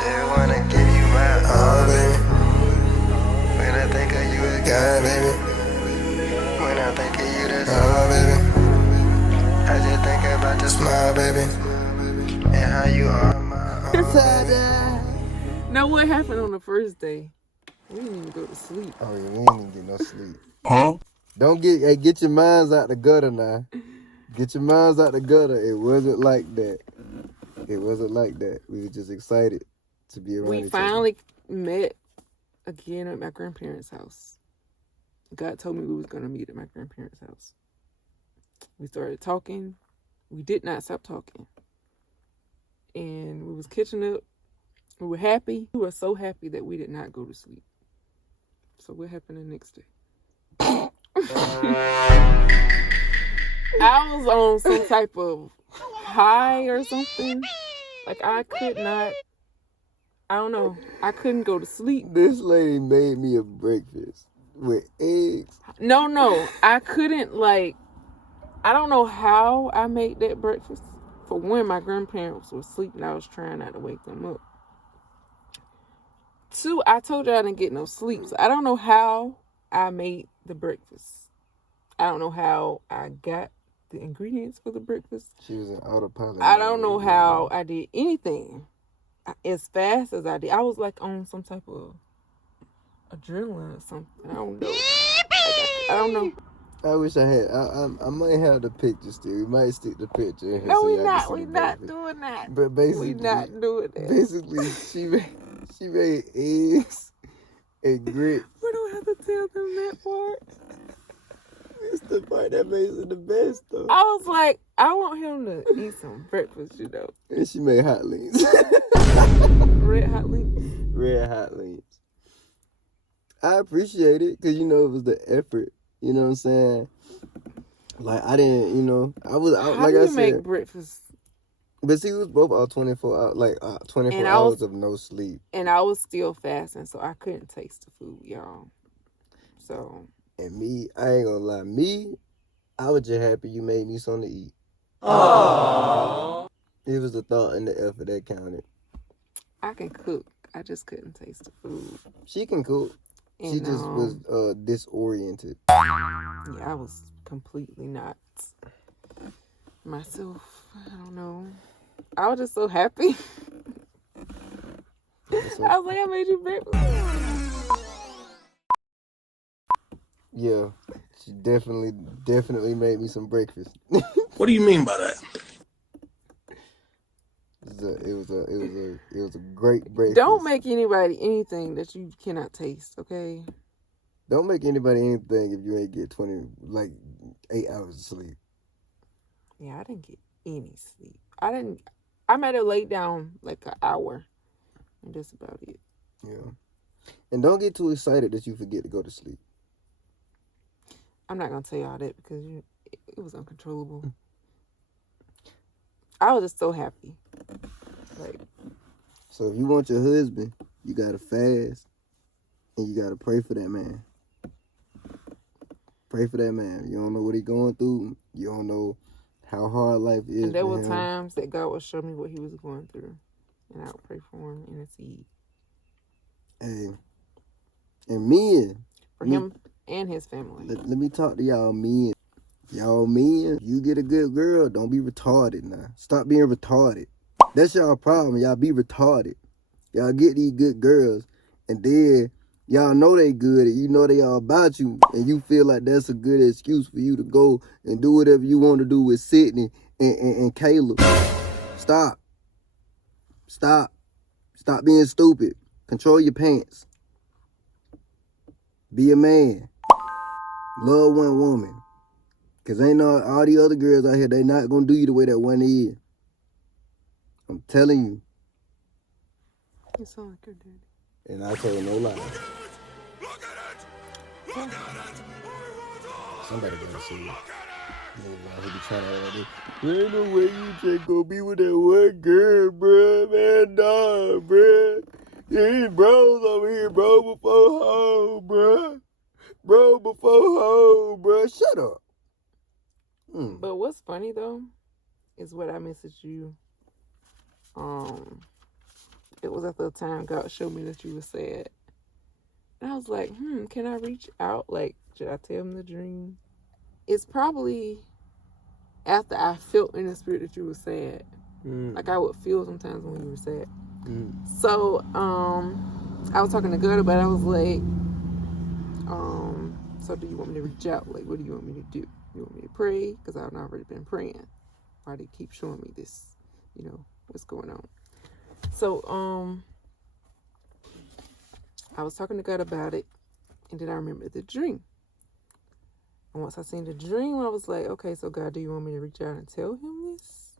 Just wanna give you my all, baby. When I think of you again, baby. When I think of you, that's all, baby. I just think about your smile, baby. And how you are my all. Now, what happened on the first day? We didn't even go to sleep. Oh yeah, we ain't even get no sleep. Huh? Don't get your minds out the gutter now. Get your minds out the gutter. It wasn't like that. It wasn't like that. We were just excited to be around each other. We finally met again at my grandparents' house. God told me we was going to meet at my grandparents' house. We started talking. We did not stop talking. And we was catching up. We were happy. We were so happy that we did not go to sleep. So what happened the next day? I was on some type of high or something. Like I don't know. I couldn't go to sleep. This lady made me a breakfast with eggs. No. I couldn't I don't know how I made that breakfast. For one, my grandparents were sleeping. I was trying not to wake them up. Two, I told you I didn't get no sleep. So I don't know how I made the breakfast. I don't know how I got the ingredients for the breakfast. She was in autopilot. I don't know how I did anything as fast as I did. I was like on some type of adrenaline or something. I don't know. I don't know. I wish I had. I might have the picture still. We might stick the picture in here. No, so we're not. We're not doing that. But basically, we're not doing that. Basically, she made eggs and grits. We don't have to tell them that part. It's the part that makes it the best, though. I was like, I want him to eat some breakfast, you know. And she made hot links. Red hot links. Red hot links. I appreciate it because, it was the effort. You know what I'm saying? Like, I didn't, I was out, How like do I you said. make breakfast? But see, we was both out 24 hours, 24 hours of no sleep. And I was still fasting, so I couldn't taste the food, y'all. So. And me, I ain't gonna lie, I was just happy you made me something to eat. Aww. It was the thought and the effort that counted. I can cook. I just couldn't taste the food. She can cook. And, she just was disoriented. Yeah, I was completely not myself. I don't know. I was just so happy. I was like, I made you breakfast. Yeah, she definitely made me some breakfast. What do you mean by that? It was a great breakfast. Don't make anybody anything that you cannot taste, okay? Don't make anybody anything if you ain't get 8 hours of sleep. Yeah, I didn't get any sleep. I might have laid down like an hour. And that's about it. Yeah. And don't get too excited that you forget to go to sleep. I'm not going to tell y'all that because it was uncontrollable. I was just so happy. So if you want your husband, you got to fast and you got to pray for that man. Pray for that man. You don't know what he's going through. You don't know how hard life is. And there were times that God would show me what he was going through. And I would pray for him and intercede. Hey. And men. For him and his family. Let me talk to y'all men. Y'all men, you get a good girl, don't be retarded now. Stop being retarded. That's y'all problem. Y'all be retarded. Y'all get these good girls, and then y'all know they good, and you know they all about you, and you feel like that's a good excuse for you to go and do whatever you want to do with Sydney and Caleb. Stop. Stop being stupid. Control your pants. Be a man. Love one woman. Because ain't all the other girls out here, they not going to do you the way that one is. I'm telling you. You sound like your daddy. And I tell you no lie. Look at it! Somebody gotta see it. He be trying to like this. There ain't no way you just gonna be with that one girl, bruh. Man, nah, bruh. Yeah, bros over here, bro before home, bruh. Bro before home, bruh. Shut up. But what's funny though is what I messaged you it was at the time God showed me that you were sad. And I was like, can I reach out? Like, should I tell him the dream? It's probably after I felt in the spirit that you were sad. Like I would feel sometimes when you were sad. So, I was talking to God about it. I was like, so do you want me to reach out? Like, what do you want me to do? You want me to pray? Because I've already been praying. Why do you keep showing me this? You know, what's going on? So, I was talking to God about it, and then I remembered the dream. And once I seen the dream, I was like, okay, so God, do you want me to reach out and tell him this?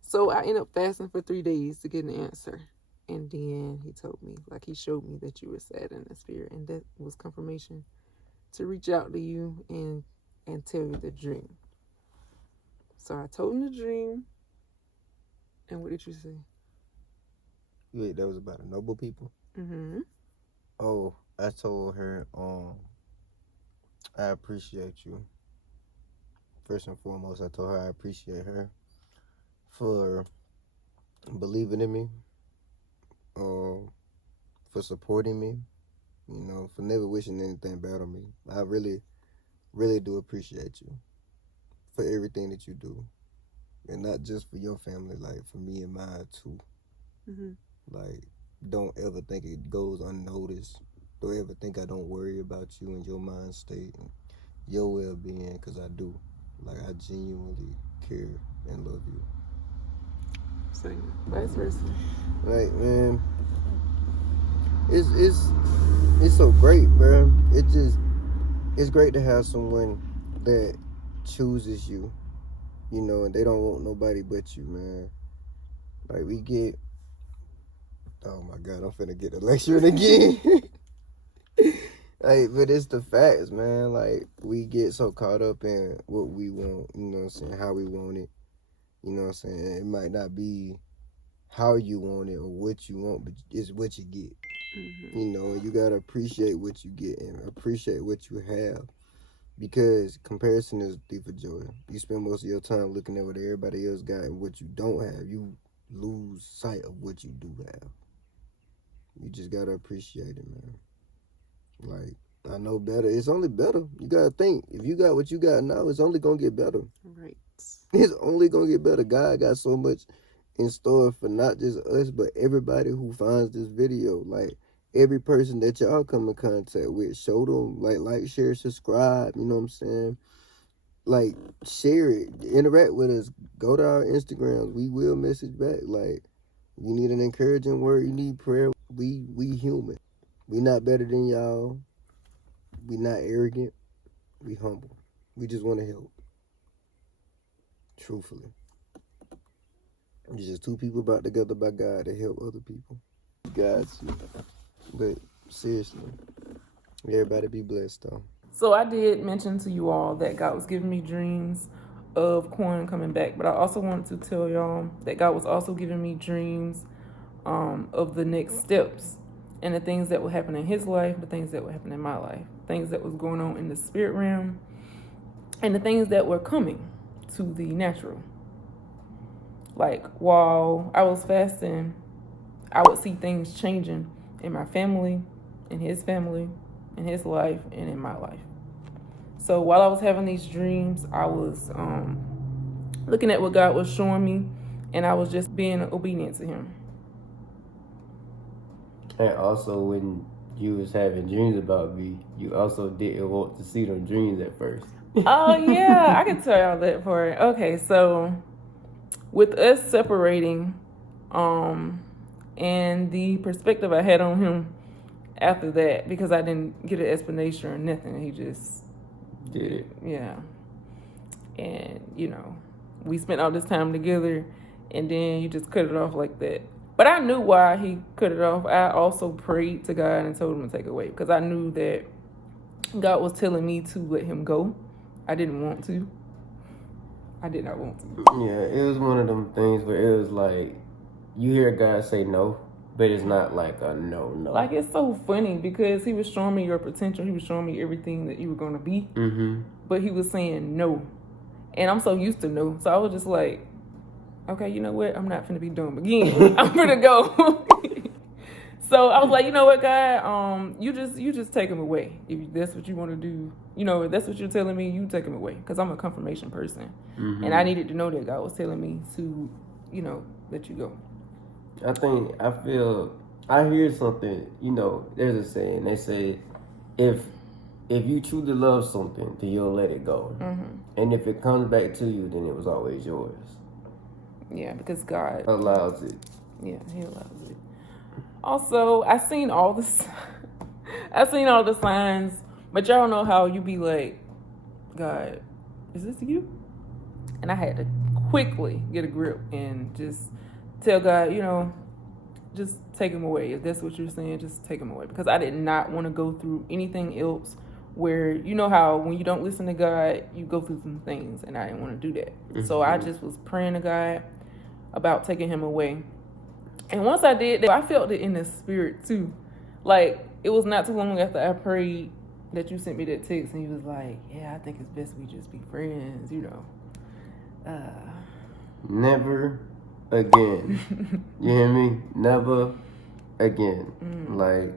So I ended up fasting for 3 days to get an answer. And then he told me, like he showed me that you were sad in the spirit. And that was confirmation to reach out to you and tell you the dream. So I told him the dream. And what did you say? Wait, that was about a noble people? Mm-hmm. Oh, I told her, I appreciate you. First and foremost, I told her I appreciate her for believing in me, for supporting me, you know, for never wishing anything bad on me. I really, really do appreciate you for everything that you do. And not just for your family, like for me and mine too. Mm-hmm. Like, don't ever think it goes unnoticed. Don't ever think I don't worry about you and your mind state and your well-being, because I do. Like, I genuinely care and love you. Same. Vice versa. Like, man, it's so great, bro. It's great to have someone that chooses you, you know, and they don't want nobody but you, man. Like, we get, oh my God, I'm finna get the lecturing again. Like, but it's the facts, man. Like, we get so caught up in what we want, you know what I'm saying, how we want it. You know what I'm saying? It might not be how you want it or what you want, but it's what you get. Mm-hmm. You know, you gotta appreciate what you get and appreciate what you have. Because comparison is the thief of joy. You spend most of your time looking at what everybody else got and what you don't have. You lose sight of what you do have. You just gotta appreciate it, man. Like, I know better. It's only better. You gotta think. If you got what you got now, it's only gonna get better. Right. It's only gonna get better. God got so much in store for not just us, but everybody who finds this video. Like, every person that y'all come in contact with, show them, like, share, subscribe, you know what I'm saying? Like, share it, interact with us, go to our Instagrams, we will message back. Like, you need an encouraging word, you need prayer, we human. We not better than y'all, we not arrogant, we humble. We just want to help. Truthfully. It's just two people brought together by God to help other people. Got you. But seriously, everybody be blessed though. So I did mention to you all that God was giving me dreams of Quan coming back, but I also wanted to tell y'all that God was also giving me dreams of the next steps and the things that would happen in his life, the things that would happen in my life, things that was going on in the spirit realm, and the things that were coming to the natural. Like, while I was fasting, I would see things changing in my family, in his life, and in my life. So while I was having these dreams, I was looking at what God was showing me, and I was just being obedient to him. And also, when you was having dreams about me, you also didn't want to see them dreams at first. Oh, yeah, I can tell y'all that part. Okay, so with us separating, and the perspective I had on him after that, because I didn't get an explanation or nothing, he just did it. Yeah. And, you know, we spent all this time together, and then you just cut it off like that. But I knew why he cut it off. I also prayed to God and told him to take it away, because I knew that God was telling me to let him go. I didn't want to. I did not want to. Yeah, it was one of them things where it was like, you hear God say no, but it's not like a no. Like, it's so funny because he was showing me your potential. He was showing me everything that you were going to be. Mm-hmm. But he was saying no. And I'm so used to no. So I was just like, okay, you know what? I'm not finna be dumb again. I'm finna go. So I was like, you know what, God, you just take him away. If that's what you want to do, if that's what you're telling me, you take him away. Because I'm a confirmation person. And I needed to know that God was telling me to, let you go. I hear something, there's a saying, they say, if you truly love something, then you'll let it go. And if it comes back to you, then it was always yours. Yeah, because God allows it. Yeah, he allows it. Also, I seen all the signs, but y'all know how you be like, God, is this you? And I had to quickly get a grip and just tell God, just take him away. If that's what you're saying, just take him away. Because I did not want to go through anything else where, you know how when you don't listen to God, you go through some things, and I didn't want to do that. So I just was praying to God about taking him away. And once I did that, I felt it in the spirit too. Like, it was not too long after I prayed that you sent me that text, and he was like, yeah, I think it's best we just be friends, Never again. You hear me? Never again. Like,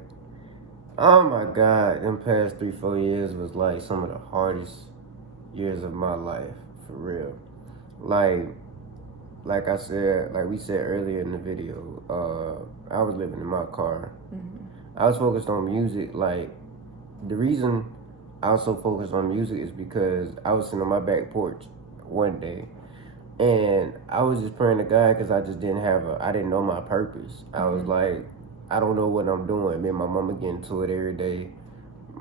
oh my God, them past 3-4 years was like some of the hardest years of my life, for real. Like I said, like we said earlier in the video, I was living in my car. I was focused on music. Like, the reason I was so focused on music is because I was sitting on my back porch one day, and I was just praying to God because I just I didn't know my purpose. I was like, I don't know what I'm doing. Me and my mama get into it every day.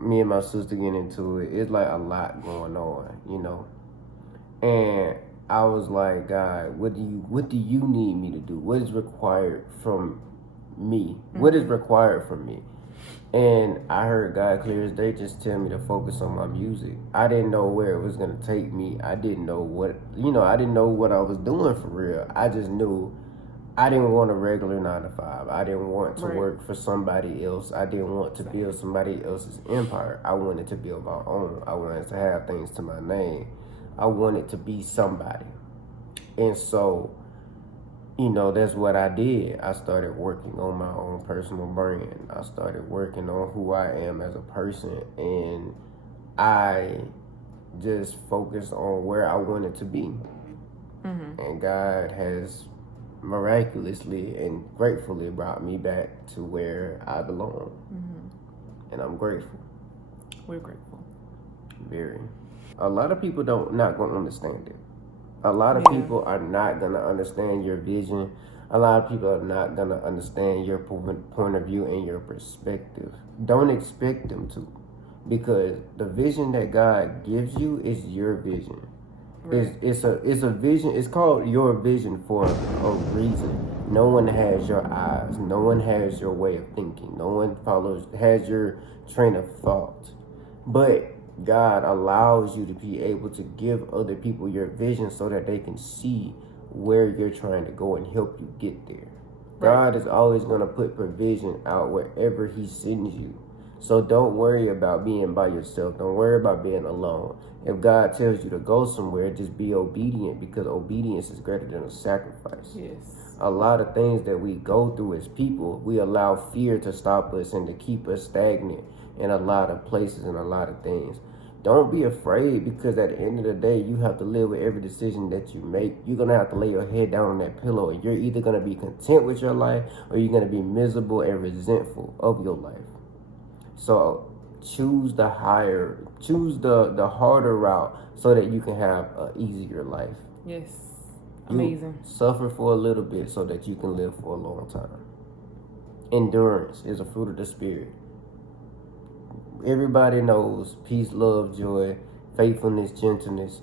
Me and my sister get into it. It's like a lot going on, And I was like, God, what do you need me to do? What is required from me? What is required from me? And I heard God clear as day just tell me to focus on my music. I didn't know where it was gonna take me. I didn't know what I was doing for real. I just knew I didn't want a regular 9-to-5. I didn't want to work for somebody else. I didn't want to build somebody else's empire. I wanted to build my own. I wanted to have things to my name. I wanted to be somebody. And so, that's what I did. I started working on my own personal brand. I started working on who I am as a person. And I just focused on where I wanted to be. And God has miraculously and gratefully brought me back to where I belong. And I'm grateful. We're grateful. Very. A lot of people not going to understand it. A lot of people are not going to understand your vision. A lot of people are not going to understand your point of view and your perspective. Don't expect them to, because the vision that God gives you is your vision. Right. It's a vision. It's called your vision for a reason. No one has your eyes. No one has your way of thinking. No one has your train of thought. But God allows you to be able to give other people your vision so that they can see where you're trying to go and help you get there. Right. God is always going to put provision out wherever he sends you. So don't worry about being by yourself. Don't worry about being alone. If God tells you to go somewhere, just be obedient, because obedience is greater than a sacrifice. Yes. A lot of things that we go through as people, we allow fear to stop us and to keep us stagnant in a lot of places and a lot of things. Don't be afraid, because at the end of the day, you have to live with every decision that you make. You're going to have to lay your head down on that pillow, and you're either going to be content with your life or you're going to be miserable and resentful of your life. So choose the harder route so that you can have an easier life. Yes. Amazing. You suffer for a little bit so that you can live for a long time. Endurance is a fruit of the Spirit. Everybody knows peace, love, joy, faithfulness, gentleness.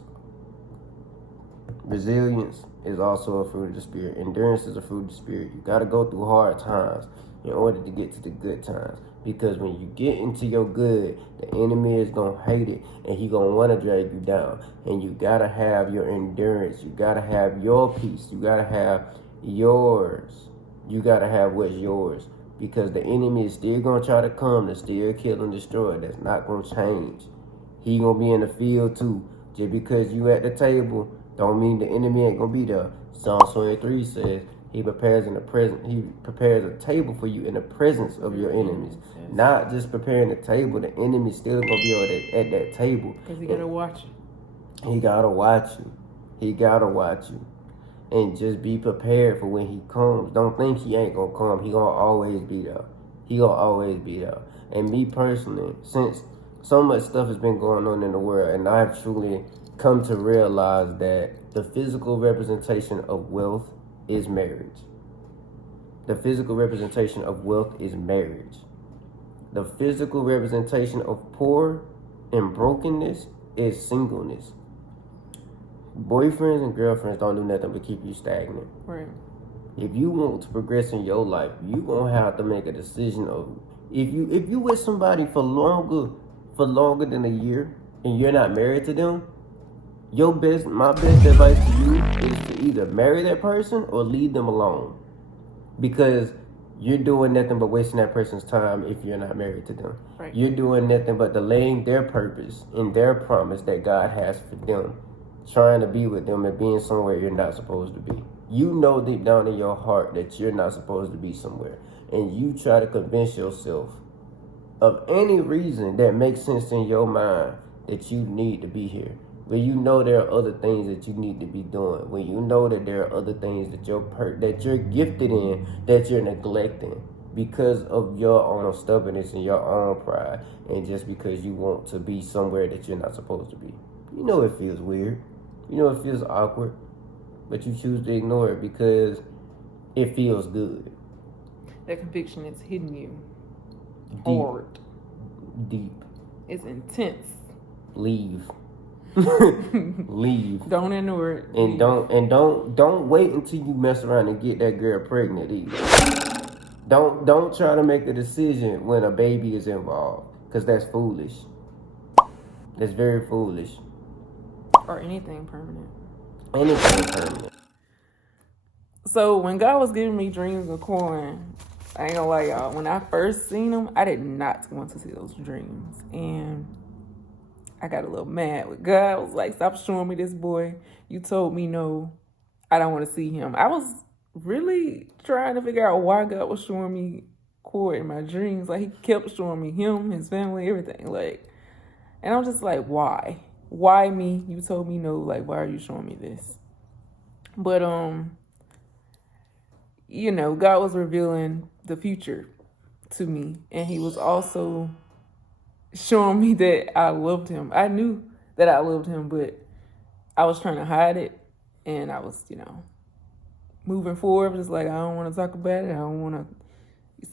Resilience is also a fruit of the Spirit. Endurance is a fruit of the Spirit. You got to go through hard times in order to get to the good times. Because when you get into your good, the enemy is going to hate it, and he going to want to drag you down. And you got to have your endurance. You got to have your peace. You got to have yours. You got to have what's yours. Because the enemy is still going to try to come to steal, kill, and destroy. That's not going to change. He going to be in the field too. Just because you at the table don't mean the enemy ain't going to be there. Psalm 23 says, He prepares a table for you in the presence of your enemies. Yes. Not just preparing the table, the enemy still gonna be at that table. Because he gotta watch you. He gotta watch you. He gotta watch you. And just be prepared for when he comes. Don't think he ain't gonna come. He gonna always be there. He gonna always be there. And me personally, since so much stuff has been going on in the world, and I've truly come to realize that the physical representation of wealth is marriage. The physical representation of wealth is marriage. The physical representation of poor and brokenness is singleness. Boyfriends and girlfriends don't do nothing but keep you stagnant. Right. If you want to progress in your life, you gonna have to make a decision of if you with somebody for longer than a year and you're not married to them, my best advice to you is to either marry that person or leave them alone. Because you're doing nothing but wasting that person's time if you're not married to them. Right. You're doing nothing but delaying their purpose and their promise that God has for them. Trying to be with them and being somewhere you're not supposed to be. You know deep down in your heart that you're not supposed to be somewhere. And you try to convince yourself of any reason that makes sense in your mind that you need to be here. When you know there are other things that you need to be doing. When you know that there are other things that you're gifted in that you're neglecting because of your own stubbornness and your own pride. And just because you want to be somewhere that you're not supposed to be. You know it feels weird. You know it feels awkward, but you choose to ignore it because it feels good. That conviction is hitting you Deep. Deep. It's intense. Leave. Leave. Don't ignore it. And don't wait until you mess around and get that girl pregnant either. Don't try to make the decision when a baby is involved, because that's foolish. That's very foolish. Or anything permanent. Anything permanent. So when God was giving me dreams of Quan, I ain't gonna lie, y'all. When I first seen him, I did not want to see those dreams. And I got a little mad with God. I was like, stop showing me this boy. You told me no. I don't want to see him. I was really trying to figure out why God was showing me Quan in my dreams. Like, he kept showing me him, his family, everything. Like, and I'm just like, why? Why me? You told me no. Like, why are you showing me this? But, you know, God was revealing the future to me. And he was also showing me that I loved him. I knew that I loved him, but I was trying to hide it. And I was, you know, moving forward. Just like, I don't want to talk about it. I don't want to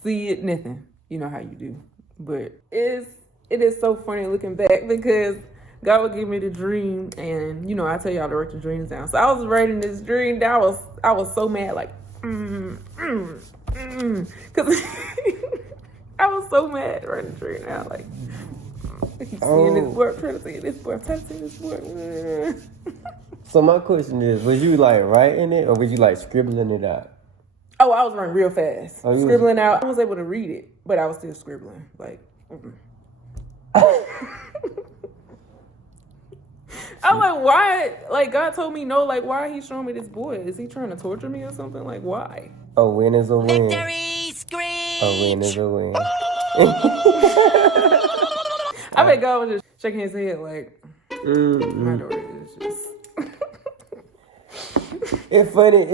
see it, nothing. You know how you do. But it is so funny looking back because God would give me the dream, and you know, I tell y'all to write the dreams down. So I was writing this dream down. I was so mad, like, because I was so mad writing the dream down, like, I keep seeing this boy, I'm trying to see this boy, I'm trying to see this boy. So my question is, was you like writing it or was you like scribbling it out? Oh, I was writing real fast, scribbling out. I was able to read it, but I was still scribbling, like. I'm like, why? Like, God told me no. Like, why are he showing me this boy? Is he trying to torture me or something? Like, why? A win is a win. Victory screech! A win is a win. I bet God was just shaking his head like, my daughter is just. It's funny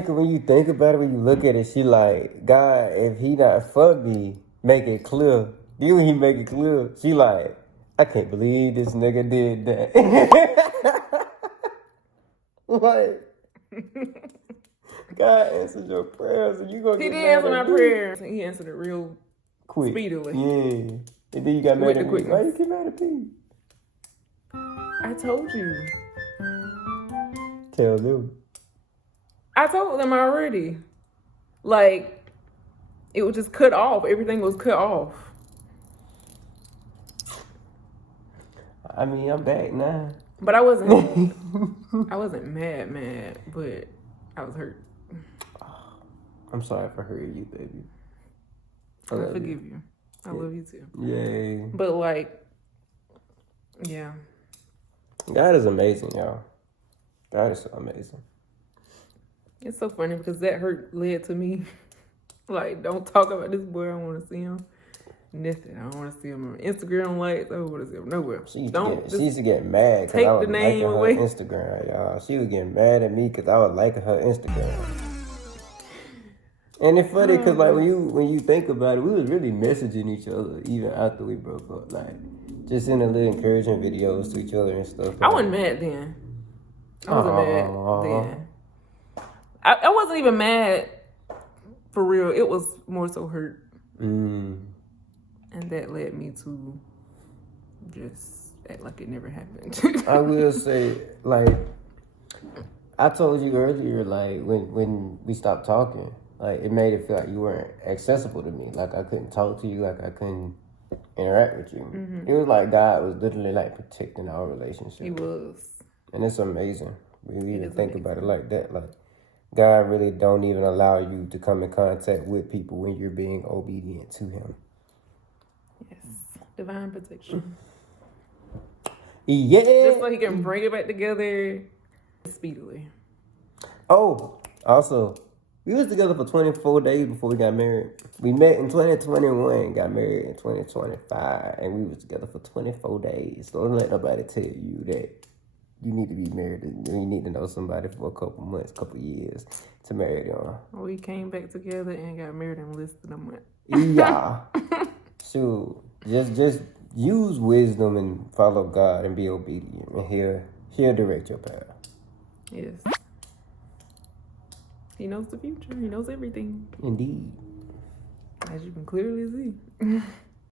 because when you think about it, when you look at it, she like, God, if he not for me, make it clear. Then when he make it clear, she like, I can't believe this nigga did that. What? God answered your prayers and you gonna He get did mad answer my at me. prayers. He answered it real Quick. speedily. Yeah. And then you got mad With at the me. quickness. Why you get mad at me? I told you. Tell them. I told them already. Like, it was just cut off. Everything was cut off. I mean, I'm back now. But I wasn't mad, but I was hurt. I'm sorry for hurting you, baby. I forgive you. I love you too. Yay. But like, yeah. God is amazing, y'all. God is so amazing. It's so funny because that hurt led to me. Like, don't talk about this boy. I don't want to see him. Nothing. I don't want to see him on Instagram likes. I don't want to see him nowhere. She used to get mad because I was liking her Instagram, y'all. She was getting mad at me because I was liking her Instagram. And it's funny because like when you think about it, we was really messaging each other even after we broke up, like just sending little encouraging videos to each other and stuff. I wasn't mad then. I wasn't mad then. I wasn't even mad for real. It was more so hurt. And that led me to just act like it never happened. I will say, like, I told you earlier, like, when we stopped talking, like, it made it feel like you weren't accessible to me. Like, I couldn't talk to you, like, I couldn't interact with you. It was like God was literally, like, protecting our relationship. He was. And it's amazing. We even think about it like that. Like, God really don't even allow you to come in contact with people when you're being obedient to Him. Yes. Divine protection. Yeah. Just so He can bring it back together speedily. Oh, also, we was together for 24 days before we got married. We met in 2021 and got married in 2025. And we was together for 24 days. So don't let nobody tell you that you need to be married. You need to know somebody for a couple months, couple years to marry them. We came back together and got married in less than a month. Yeah. Shoot. Just use wisdom and follow God and be obedient. And He'll direct your path. Yes. He knows the future. He knows everything. Indeed. As you can clearly see.